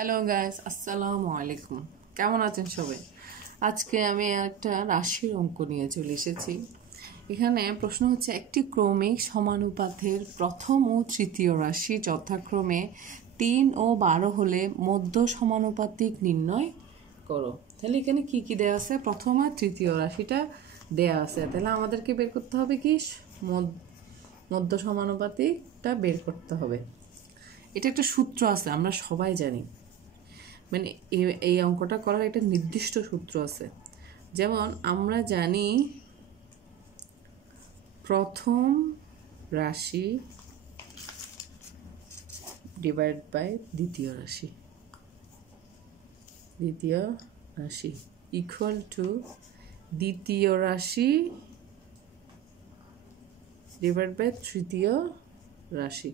Hello guys, আসসালামু আলাইকুম। কেমন আছেন সবাই? আজকে আমি একটা রাশির অঙ্ক নিয়ে চলে এসেছি। এখানে প্রশ্ন হচ্ছে, একটি ক্রমিক সমানুপাতের প্রথম ও তৃতীয় রাশি যথাক্রমে 3 ও 12 হলে মধ্য সমানুপাতিক নির্ণয় করো। তাহলে এখানে কি কি দেয়া আছে? প্রথম আর তৃতীয় রাশিটা দেয়া আছে। তাহলে আমাদেরকে বের করতে হবে কি? মধ্য সমানুপাতিকটা বের করতে হবে। এটা একটা সূত্র আছে, আমরা সবাই জানি। মানে এই অঙ্কটা করার একটা নির্দিষ্ট সূত্র আছে। যেমন আমরা জানি প্রথম রাশি ডিভাইড বাই দ্বিতীয় রাশি ইকুয়াল টু দ্বিতীয় রাশি ডিভাইড বাই তৃতীয় রাশি।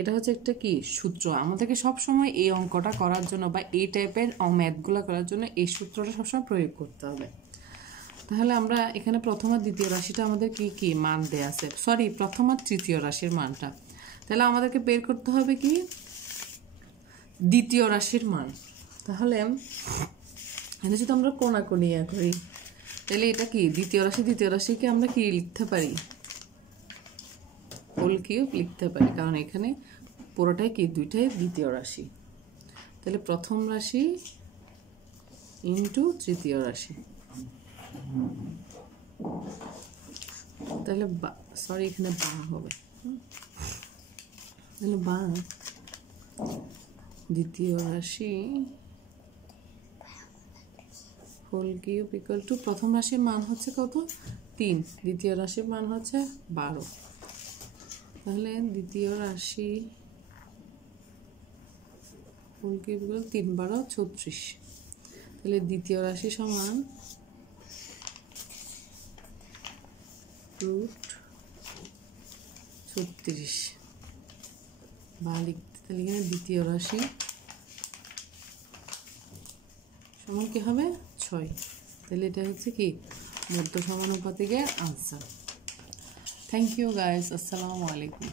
এটা হচ্ছে একটা কি সূত্র। আমাদেরকে সবসময় এই অঙ্কটা করার জন্য বা এই টাইপের ম্যাথগুলো করার জন্য এই সূত্রটা সবসময় প্রয়োগ করতে হবে। তাহলে আমরা এখানে প্রথম আর দ্বিতীয় রাশিটা আমাদের কি কি মান দেয়া আছে, প্রথম আর তৃতীয় রাশির মানটা। তাহলে আমাদেরকে বের করতে হবে কি দ্বিতীয় রাশির মান। তাহলে এখানে যদি আমরা কোণাকুণিয়া করি, তাহলে এটা কি দ্বিতীয় রাশিকে আমরা কি লিখতে পারি? হোল কিউব লিখতে পারি, কারণ এখানে পুরোটাই কি দুইটাই দ্বিতীয় রাশি। তাহলে প্রথম রাশি ইন্টু তৃতীয় রাশি। তাহলে এখানে বা হবে। তাহলে বা দ্বিতীয় রাশি হোল কিউব ইকুয়াল টু প্রথম রাশির মান হচ্ছে কত? 3, দ্বিতীয় রাশির মান হচ্ছে 12। তাহলে দ্বিতীয় রাশি হোল কিউব ইকুয়াল 3 12 36। তাহলে দ্বিতীয় রাশি সমান √36 বা লিখতে। তাহলে এখানে দ্বিতীয় রাশি সমান কি হবে? 6। তাহলে এটা হচ্ছে কি মধ্য সমানুপাতিকের আনসার। থ্যাংক ইউ গাইস, আসসালামু আলাইকুম।